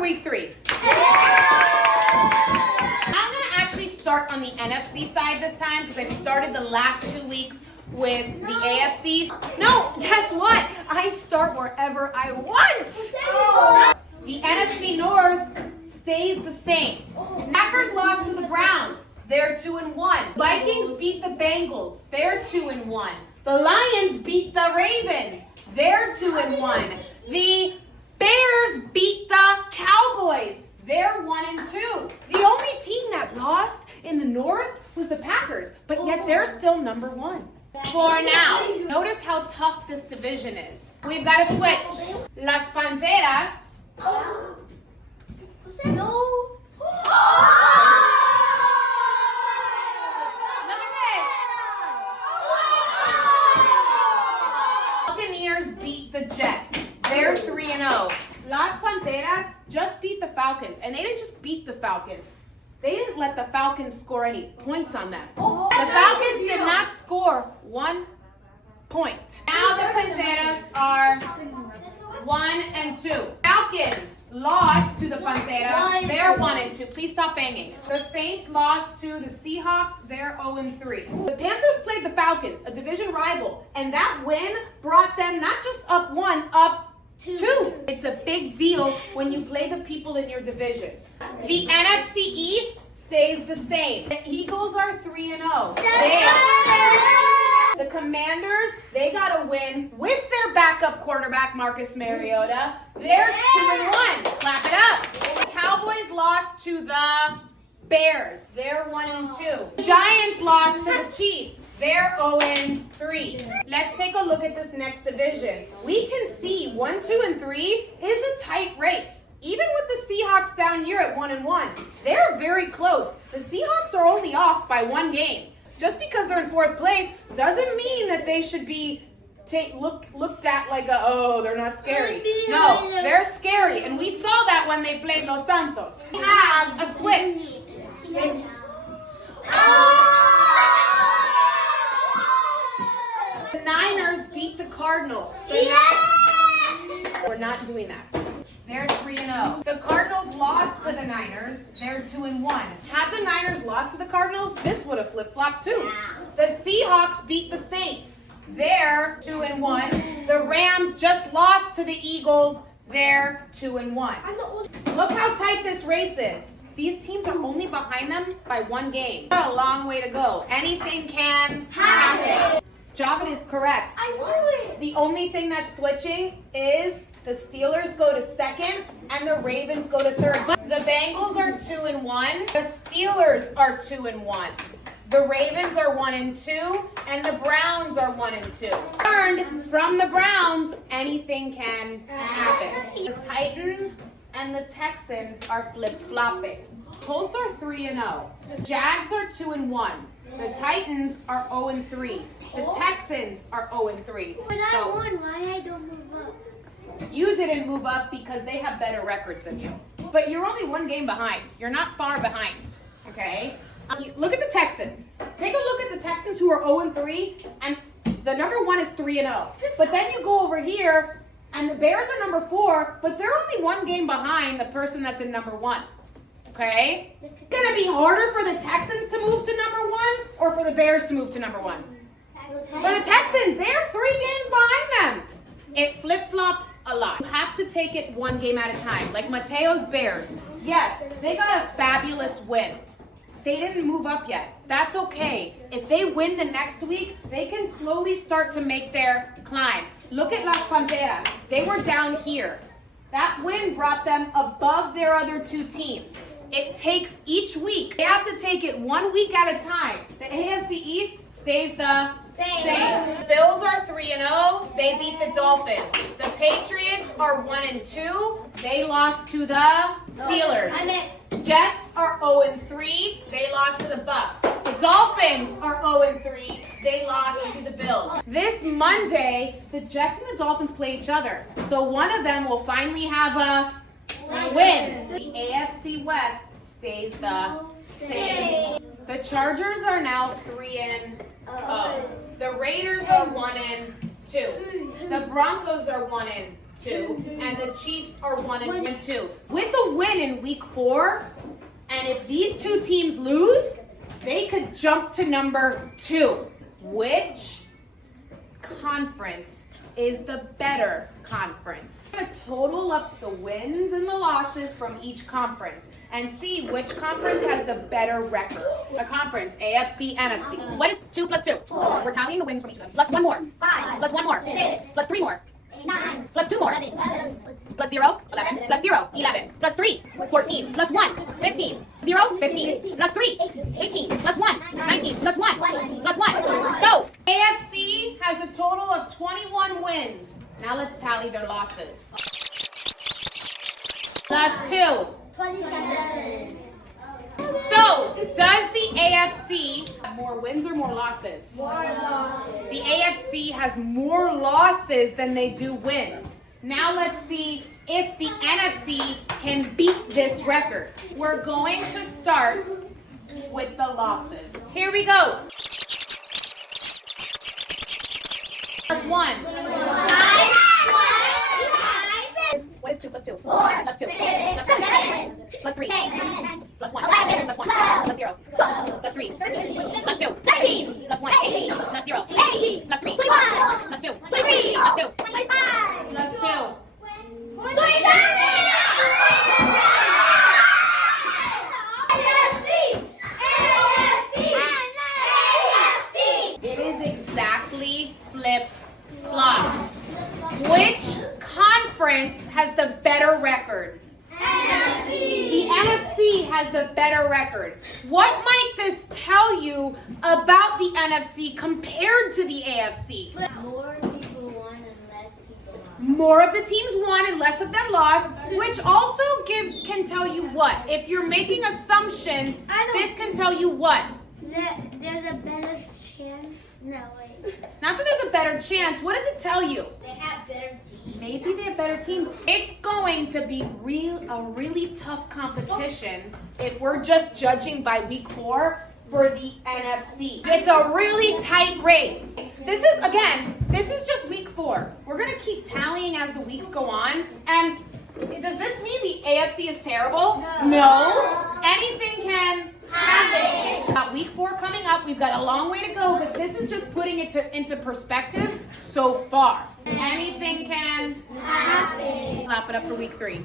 week 3. I'm going to actually start on the NFC side this time because I've started the last 2 weeks with the AFCs. No, guess what? I start wherever I want. The NFC North stays the same. Packers lost to the Browns. They're 2-1. Vikings beat the Bengals. They're 2-1. The Lions beat the Ravens. They're 2-1. The Bears beat the Cowboys. They're 1-2. The only team that lost in the North was the Packers, but yet they're still number 1. For now, notice how tough this division is. We've got to switch. Las Panteras. No. Look at this. Buccaneers beat the Jets. They're 3-0. Las Panteras just beat the Falcons, and they didn't just beat the Falcons. They didn't let the Falcons score any points on them. The Falcons did not score 1 point. Now the Panteras are 1-2. Falcons lost to the Panteras. They're 1-2. Please stop banging. The Saints lost to the Seahawks. They're 0-3. The Panthers played the Falcons, a division rival, and that win brought them not just up 1, up 2. It's a big deal when you play the people in your division. The NFC East stays the same. The Eagles are 3-0. The Commanders, they got a win with their backup quarterback, Marcus Mariota. They're 2-1. Clap it up. The Cowboys lost to the Bears. They're 1-2. The Giants lost to the Chiefs. They're 0-3. Let's take a look at this next division. We can see 1, 2, and 3 is a tight race. Even with the Seahawks down here at 1-1, they're very close. The Seahawks are only off by 1 game. Just because they're in 4th place doesn't mean that they should be looked at like they're not scary. No, they're scary, and we saw that when they played Los Santos. We have a switch. The Niners beat the Cardinals. We're not doing that. They're 3-0. The Cardinals lost to the Niners. They're 2-1. Had the Niners lost to the Cardinals, this would have flip-flopped too. The Seahawks beat the Saints. They're 2-1. The Rams just lost to the Eagles. They're 2-1. Look how tight this race is. These teams are only behind them by 1 game. Got a long way to go. Anything can happen. Javed is correct. I knew it. The only thing that's switching is the Steelers go to 2nd and the Ravens go to 3rd. But the Bengals are 2-1. The Steelers are 2-1. The Ravens are 1-2, and the Browns are 1-2. Learned from the Browns, anything can happen. The Titans and the Texans are flip-flopping. Colts are 3-0. The Jags are 2-1. The Titans are 0-3. The Texans are 0-3. But I won. Why I don't move up? You didn't move up because they have better records than you. But you're only 1 game behind. You're not far behind, okay? Look at the Texans. Take a look at the Texans who are 0-3, and the number 1 is 3-0. But then you go over here, and the Bears are number 4, but they're only 1 game behind the person that's in number 1, okay? It's going to be harder for the Texans to move to number 1 or for the Bears to move to number 1? For the Texans, they're 3 games behind them. It flip-flops a lot. You have to take it 1 game at a time. Like Mateo's Bears. Yes, they got a fabulous win. They didn't move up yet. That's okay. If they win the next week, they can slowly start to make their climb. Look at Las Panteras. They were down here. That win brought them above their other 2 teams. It takes each week. They have to take it 1 week at a time. The AFC East stays the same. The Bills are 3-0. They beat the Dolphins. The Patriots are 1-2. They lost to the Steelers. Jets are 0-3. They lost to the Bucks. The Dolphins are 0-3. They lost to the Bills. This Monday, the Jets and the Dolphins play each other. So one of them will finally have a win. The AFC West stays the same. The Chargers are now 3-0. The Raiders are 1-2. The Broncos are 1-2. 2, and the Chiefs are 1 and 2. With a win in week 4, and if these two teams lose, they could jump to number 2. Which conference is the better conference? I'm going to total up the wins and the losses from each conference and see which conference has the better record. A conference, AFC, NFC. What is 2 plus 2? 4. We're tallying the wins from each of them. Plus 1 more. 5. Plus 1 more. 6. Plus 3 more. 9. Plus 2 more. 11. Plus 0, 11. Plus 0, 11. Plus 3, 14. Plus 1, 15. 0, 15. Plus 3, 18. Plus 1, 19. Plus 1, plus 1. So, AFC has a total of 21 wins. Now let's tally their losses. Plus 2. 27. So, does the AFC have more wins or more losses? More losses. The AFC has more losses than they do wins. Now let's see if the NFC can beat this record. We're going to start with the losses. Here we go. Plus 1. What is 2 plus 2? 4. Plus 2. 6. Plus 2. 7. Plus 3. 10. Plus 1. 11. Plus 1. 12. Plus 0. 12. Plus 3. 13. Plus 2. 17. Plus 1. 18. Plus 0. 18. Plus 3. 21. Plus 2. 23. Plus 2. 25. Plus 2. 27. It is exactly flip-flop. Which conference has the better record? The NFC has the better record. What might this tell you about the NFC compared to the AFC? More people won and less people lost. More of the teams won and less of them lost, which also can tell you what? If you're making assumptions, this can tell you what? There's a better chance. No, wait. Not that there's a better chance. What does it tell you? They have better teams. Maybe they have better teams. It's going to be a really tough competition if we're just judging by week 4 for the NFC. It's a really tight race. This is just week 4. We're going to keep tallying as the weeks go on. And does this mean the AFC is terrible? No. Anything can happen. Got week 4 coming up. We've got a long way to go, but this is just putting it into perspective so far. Anything can happen. Clap it up for week 3.